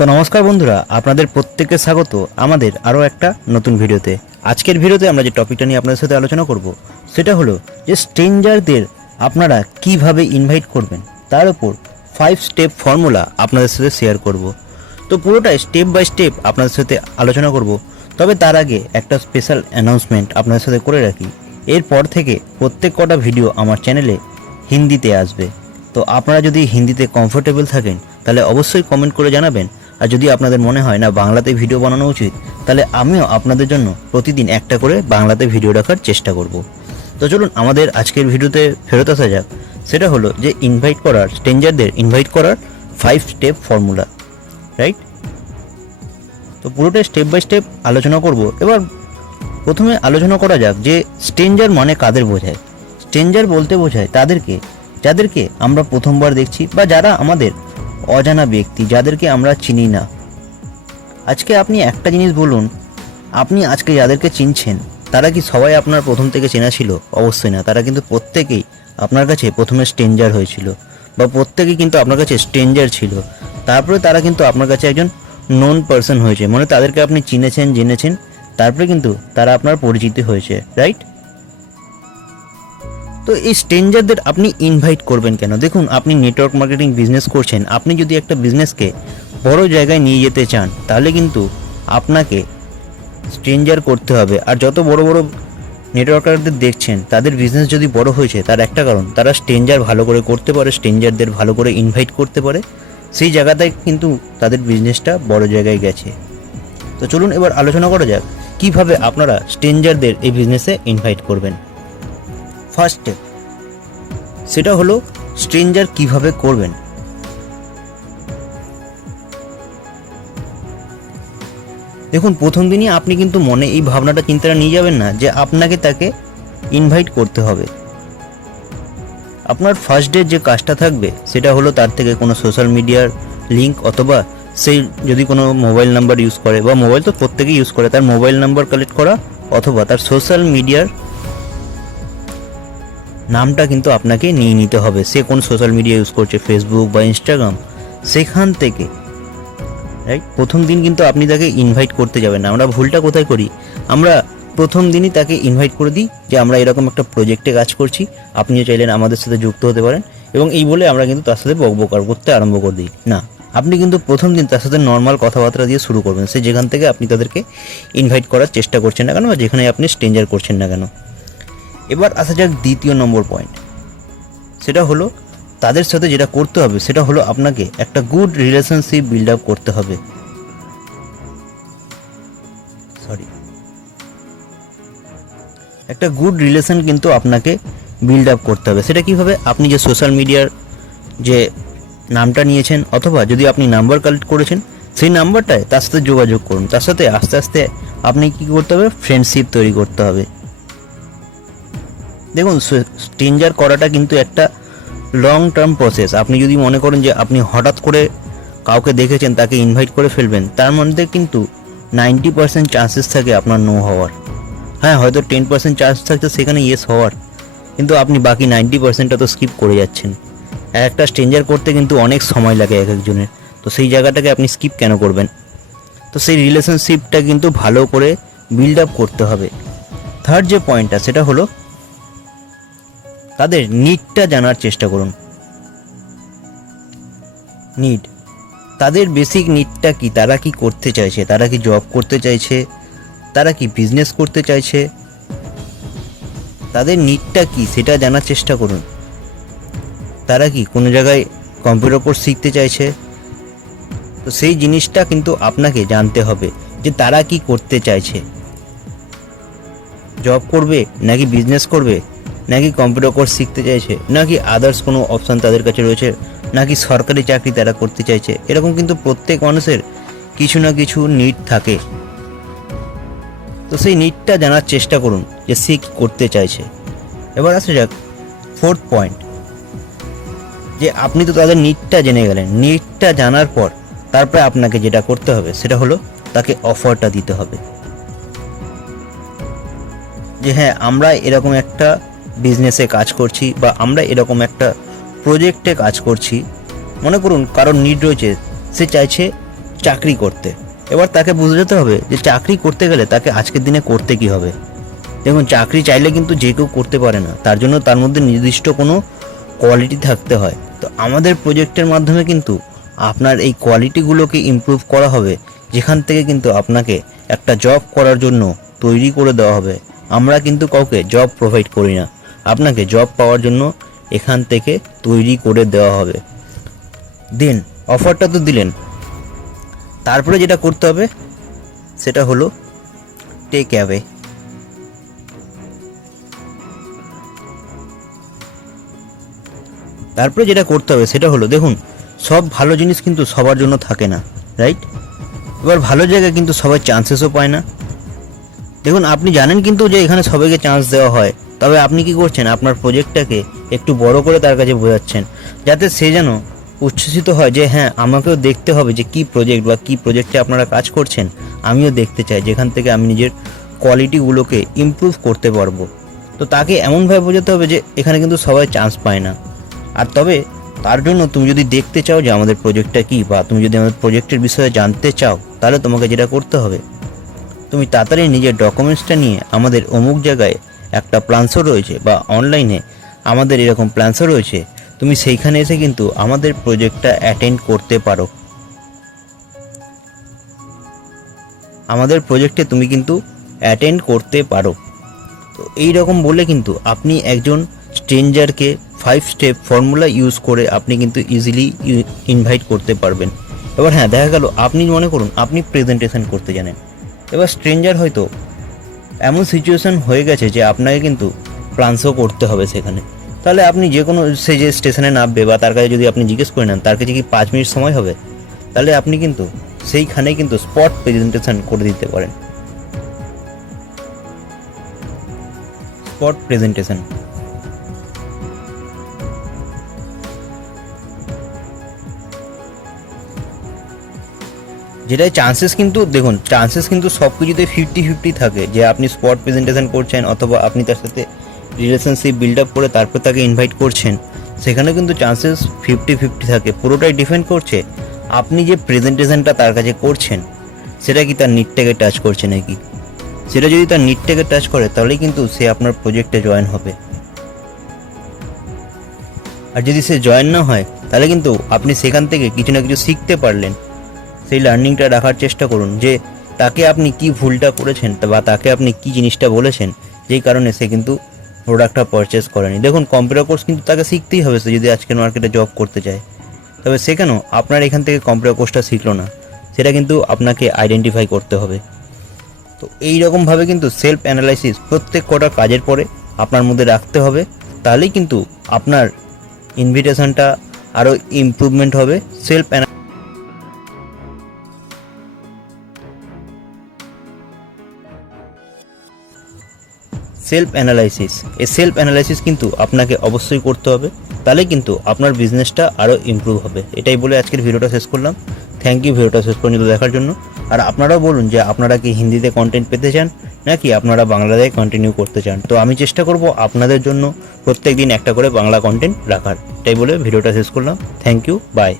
তো নমস্কার বন্ধুরা, আপনাদের প্রত্যেককে স্বাগত আমাদের আরও একটা নতুন ভিডিওতে। আজকের ভিডিওতে আমরা যে টপিকটা নিয়ে আপনাদের সাথে আলোচনা করব, সেটা হলো যে স্ট্রেঞ্জারদের আপনারা কীভাবে ইনভাইট করবেন, তার উপর ফাইভ স্টেপ ফর্মুলা আপনাদের সাথে শেয়ার করব। তো পুরোটাই স্টেপ বাই স্টেপ আপনাদের সাথে আলোচনা করব, তবে তার আগে একটা স্পেশাল অ্যানাউন্সমেন্ট আপনাদের সাথে করে রাখি। এরপর থেকে প্রত্যেক কটা ভিডিও আমার চ্যানেলে হিন্দিতে আসবে। তো আপনারা যদি হিন্দিতে কমফোর্টেবল থাকেন, তাহলে অবশ্যই কমেন্ট করে জানাবেন আর যদি আপনাদের মনে হয় না বাংলাতে ভিডিও বানানো উচিত, তাহলে আমিও আপনাদের জন্য প্রতিদিন একটা করে বাংলাতে ভিডিও রাখার চেষ্টা করব। তো চলুন আমাদের আজকের ভিডিওতে ফেরত আসা যাক। সেটা হলো যে ইনভাইট করার স্ট্রেঞ্জারদের ইনভাইট করার ফাইভ স্টেপ ফর্মুলা রাইট তো পুরোটাই স্টেপ বাই স্টেপ আলোচনা করব। এবার প্রথমে আলোচনা করা যাক যে স্ট্রেঞ্জার মানে কাদের বোঝায়? স্ট্রেঞ্জার বলতে বোঝায় তাদেরকে, যাদেরকে আমরা প্রথমবার দেখছি বা যারা আমাদের অজানা ব্যক্তি যাদেরকে আমরা চিনি না। আজকে আপনি একটা জিনিস বলুন, আপনি আজকে যাদেরকে চিনছেন, তারা কি সবাই আপনার প্রথম থেকে চেনা ছিল? অবশ্যই না, তারা কিন্তু প্রত্যেকেই আপনার কাছে প্রথমে স্ট্রেঞ্জার হয়েছিল বা প্রত্যেকেই কিন্তু আপনার কাছে স্ট্রেঞ্জার ছিল। তারপরে তারা কিন্তু আপনার কাছে একজন নন পার্সন হয়েছে মানে তাদেরকে আপনি চিনেছেন, জেনেছেন, তারপরে কিন্তু তারা আপনার পরিচিতি হয়েছে রাইট তো এই স্ট্রেঞ্জারদের আপনি ইনভাইট করবেন কেন? দেখুন, আপনি নেটওয়ার্ক মার্কেটিং বিজনেস করছেন, আপনি যদি একটা বিজনেসকে বড় জায়গায় নিয়ে যেতে চান, তাহলে কিন্তু আপনাকে স্ট্রেঞ্জার করতে হবে। আর যত বড় বড় নেটওয়ার্কারদের দেখছেন, তাদের বিজনেস যদি বড় হয়েছে, তার একটা কারণ, তারা স্ট্রেঞ্জার ভালো করে করতে পারে, স্ট্রেঞ্জারদের ভালো করে ইনভাইট করতে পারে। সেই জায়গাটায় কিন্তু তাদের বিজনেসটা বড় জায়গায় গেছে। তো চলুন এবার আলোচনা করা যাক, কীভাবে আপনারা স্ট্রেঞ্জারদের এই বিজনেসে ইনভাইট করবেন। First step. সেটা হলো স্ট্রেঞ্জার কীভাবে করবেন। দেখুন, প্রথম দিনই আপনি কিন্তু মনে এই ভাবনাটা, চিন্তাটা নিয়ে যাবেন না যে আপনাকে তাকে ইনভাইট করতে হবে। আপনার ফার্স্ট ডে যে কাজটা থাকবে, সেটা হলো তার থেকে কোনো সোশ্যাল মিডিয়ার লিংক অথবা সেই যদি কোনো মোবাইল নাম্বার ইউজ করে, বা মোবাইল তো প্রত্যেকেই ইউজ করে, তার মোবাইল নাম্বার কালেক্ট করা অথবা তার সোশ্যাল মিডিয়ার নামটা কিন্তু আপনাকে নিয়ে নিতে হবে। সে কোন সোশ্যাল মিডিয়া ইউজ করছে ফেসবুক বা ইনস্টাগ্রাম সেখান থেকে। রাইট প্রথম দিন কিন্তু আপনি তাকে ইনভাইট করতে যাবেন না। আমরা ভুলটা কোথায় করি? আমরা প্রথম দিনই তাকে ইনভাইট করে দিই যে, আমরা এরকম একটা প্রজেক্টে কাজ করছি। আপনিও চাইলেন আমাদের সাথে যুক্ত হতে পারেন। এবং এই বলে আমরা কিন্তু তার সাথে বকবকার করতে আরম্ভ করে দিই। না, আপনি কিন্তু প্রথম দিন তার সাথে নর্মাল কথাবার্তা দিয়ে শুরু করবেন। সে যেখান থেকে আপনি তাদেরকে ইনভাইট করার চেষ্টা করছেন না কেন বা যেখানে আপনি স্ট্রেঞ্জার করছেন না কেন? এবার আসা যাক দ্বিতীয় নম্বর পয়েন্ট সেটা হলো, তাদের সাথে যেটা করতে হবে, সেটা হলো আপনাকে একটা গুড রিলেশনশিপ বিল্ড আপ করতে হবে। সরি একটা গুড রিলেশন কিন্তু আপনাকে বিল্ড আপ করতে হবে। সেটা কীভাবে? আপনি যে সোশ্যাল মিডিয়ার যে নামটা নিয়েছেন, অথবা যদি আপনি নাম্বার কালেক্ট করেছেন, সেই নাম্বারটায় তার সাথে যোগাযোগ করুন। তার সাথে আস্তে আস্তে আপনি কি করতে হবে? ফ্রেন্ডশিপ তৈরি করতে হবে। দেখুন স্ট্রেঞ্জার করাটা কিন্তু একটা লং টার্ম প্রসেস আপনি যদি মনে করেন যে আপনি হঠাৎ করে কাউকে দেখেছেন, তাকে ইনভাইট করে ফেলবেন, তার মধ্যে কিন্তু নাইনটি পার্সেন্ট চান্সেস থাকে আপনার নো হওয়ার। হ্যাঁ হয়তো টেন পার্সেন্ট চান্স থাকছে সেখানে ইয়েস হওয়ার, কিন্তু আপনি বাকি নাইনটি পার্সেন্টটা তো স্কিপ করে যাচ্ছেন। এক একটা স্ট্রেঞ্জার করতে কিন্তু অনেক সময় লাগে এক একজনের। তো সেই জায়গাটাকে আপনি স্কিপ কেন করবেন? তো সেই রিলেশনশিপটা কিন্তু ভালো করে বিল্ড আপ করতে হবে। থার্ড যে পয়েন্টটা সেটা হলো তাদের নিডটা জানার চেষ্টা করুন। নিড তাদের বেসিক নিডটা কি? তারা কি করতে চাইছে? তারা কি জব করতে চাইছে? তারা কি বিজনেস করতে চাইছে? তাদের নিডটা কি? সেটা জানার চেষ্টা করুন। তারা কি কোনো জায়গায় কম্পিউটার কোর্স শিখতে চাইছে? তো সেই জিনিসটা কিন্তু আপনাকে জানতে হবে যে তারা কি করতে চাইছে। জব করবে নাকি বিজনেস করবে? নাকি কম্পিউটার কোর্স শিখতে চাইছে, নাকি আদার্স কোনো অপশান তাদের কাছে রয়েছে, নাকি সরকারি চাকরি তারা করতে চাইছে, এরকম কিন্তু প্রত্যেক মানুষের কিছু না কিছু নিট থাকে। তো সেই নিটটা জানার চেষ্টা করুন যে সে কী করতে চাইছে। এবার আসা যাক ফোর্থ পয়েন্ট যে আপনি তো তাদের নিটটা জেনে গেলেন নিটটা জানার পর তারপরে আপনাকে যেটা করতে হবে সেটা হলো তাকে অফারটা দিতে হবে। যে হ্যাঁ আমরা এরকম একটা বিজনেসে কাজ করছি বা আমরা এরকম একটা প্রজেক্টে কাজ করছি, মনে করুন কারোর নিড রয়েছে, সে চাইছে চাকরি করতে। এবার তাকে বুঝে যেতে হবে যে চাকরি করতে গেলে তাকে আজকের দিনে করতে কি হবে। দেখুন, চাকরি চাইলে কিন্তু যে কেউ করতে পারে না, তার জন্য তার মধ্যে নির্দিষ্ট কোনো কোয়ালিটি থাকতে হয়। তো আমাদের প্রজেক্টের মাধ্যমে কিন্তু আপনার এই কোয়ালিটিগুলোকে ইমপ্রুভ করা হবে, যেখান থেকে কিন্তু আপনাকে একটা জব করার জন্য তৈরি করে দেওয়া হবে। আমরা কিন্তু কাউকে জব প্রোভাইড করি না। আপনাকে জব পাওয়ার জন্য এখান থেকে তৈরি করে দেওয়া হবে। দেন অফারটা তো দিলেন। তারপরে যেটা করতে হবে, সেটা হলো টেক অ্যাওয়ে তারপরে যেটা করতে হবে, সেটা হলো, দেখুন, সব ভালো জিনিস কিন্তু সবার জন্য থাকে না রাইট এবার ভালো জায়গায় কিন্তু সবাই চান্সেসও পায় না। দেখুন, আপনি জানেন কিন্তু যে এখানে সবাইকে চান্স দেওয়া হয়। তবে আপনি কি করছেন? আপনার প্রজেক্টটাকে একটু বড় করে তার কাছে বোঝাচ্ছেন, যাতে সে যেন উচ্ছ্বসিত হয় যে হ্যাঁ আমাকেও দেখতে হবে যে কি প্রজেক্ট বা কি প্রজেক্টে আপনারা কাজ করছেন। আমিও দেখতে চাই, যেখান থেকে আমি নিজের কোয়ালিটিগুলোকে ইমপ্রুভ করতে পারব। তো তাকে এমনভাবে বোঝাতে হবে যে, এখানে কিন্তু সবাই চান্স পায় না। আর তবে তার জন্য তুমি যদি দেখতে চাও যে আমাদের প্রজেক্টটা কি বা তুমি যদি আমাদের প্রজেক্টের বিষয়ে জানতে চাও, তাহলে তোমাকে যেটা করতে হবে, তুমি তাড়াতাড়ি নিজের ডকুমেন্টসটা নিয়ে আমাদের অমুক জায়গায় একটা প্ল্যান্সও রয়েছে বা অনলাইনে আমাদের এরকম প্ল্যান্সও রয়েছে, তুমি সেইখানে এসে কিন্তু আমাদের প্রজেক্টটা অ্যাটেন্ড করতে পারো। আমাদের প্রজেক্টে তুমি কিন্তু অ্যাটেন্ড করতে পারো। তো এই রকম বলে কিন্তু আপনি একজন স্ট্রেঞ্জারকে ফাইভ স্টেপ ফর্মুলা ইউজ করে আপনি কিন্তু ইজিলি ইনভাইট করতে পারবেন। এবার হ্যাঁ দেখা গেল, আপনি মনে করুন, আপনি প্রেজেন্টেশন করতে জানেন। এবার স্ট্রেঞ্জার হয়তো এমন সিচুয়েশান হয়ে গেছে যে আপনাকে কিন্তু প্লান্সও করতে হবে সেখানে। তাহলে আপনি যে কোনো সে যে স্টেশনে নামবে বা তার কাছে যদি আপনি জিজ্ঞেস করে নেন, তার কাছে কি পাঁচ মিনিট সময় হবে? তাহলে আপনি কিন্তু সেইখানে কিন্তু স্পট প্রেজেন্টেশন করে দিতে পারেন। স্পট প্রেজেন্টেশন যেটাই চান্সেস কিন্তু, দেখুন চান্সেস কিন্তু সব কিছুতে ফিফটি ফিফটি থাকে। যে আপনি স্পট প্রেজেন্টেশন করছেন অথবা আপনি তার সাথে রিলেশনশিপ বিল্ড আপ করে তারপর তাকে ইনভাইট করছেন সেখানে কিন্তু চান্সেস ফিফটি ফিফটি থাকে। পুরোটাই ডিপেন্ড করছে আপনি যে প্রেজেন্টেশনটা তার কাছে করছেন, সেটা কি তার নিটটাকে টাচ করছে নাকি? সেটা যদি তার নিটটাকে টাচ করে, তাহলেই কিন্তু সে আপনার প্রজেক্টে জয়েন হবে। আর যদি সে জয়েন না হয়, তাহলে কিন্তু আপনি সেখান থেকে কিছু না কিছু শিখতে পারলেন। সেই লার্নিংটা রাখার চেষ্টা করুন যে তাকে আপনি কি ভুলটা করেছেন বা তাকে আপনি কি জিনিসটা বলেছেন, যেই কারণে সে কিন্তু প্রোডাক্টটা পারচেস করেনি। দেখুন কম্পিউটার কোর্স কিন্তু তাকে শিখতেই হবে সে যদি আজকের মার্কেটে জব করতে চায়। তবে সে কেন? আপনার এখান থেকে কম্পিউটার কোর্সটা শিখলো না। সেটা কিন্তু আপনাকে আইডেন্টিফাই করতে হবে। তো এই রকমভাবে কিন্তু সেলফ অ্যানালাইসিস প্রত্যেক কটা কাজের পরে আপনার মধ্যে রাখতে হবে। তাহলেই কিন্তু আপনার ইনভিটেশনটা আরও ইম্প্রুভমেন্ট হবে। সেলফ সেলফ অ্যানালাইসিস এই সেলফ অ্যানালাইসিস কিন্তু আপনাকে অবশ্যই করতে হবে। তাহলে কিন্তু আপনার বিজনেসটা আরও ইমপ্রুভ হবে। এটাই বলে আজকের ভিডিওটা শেষ করলাম। থ্যাংক ইউ ভিডিওটা শেষ পর্যন্ত দেখার জন্য। আর আপনারাও বলুন যে আপনারা কি হিন্দিতে কন্টেন্ট পেতে চান, নাকি আপনারা বাংলাতে কন্টিনিউ করতে চান? তো আমি চেষ্টা করব আপনাদের জন্য প্রত্যেক দিন একটা করে বাংলা কন্টেন্ট রাখার। এটাই বলে ভিডিওটা শেষ করলাম। Thank you by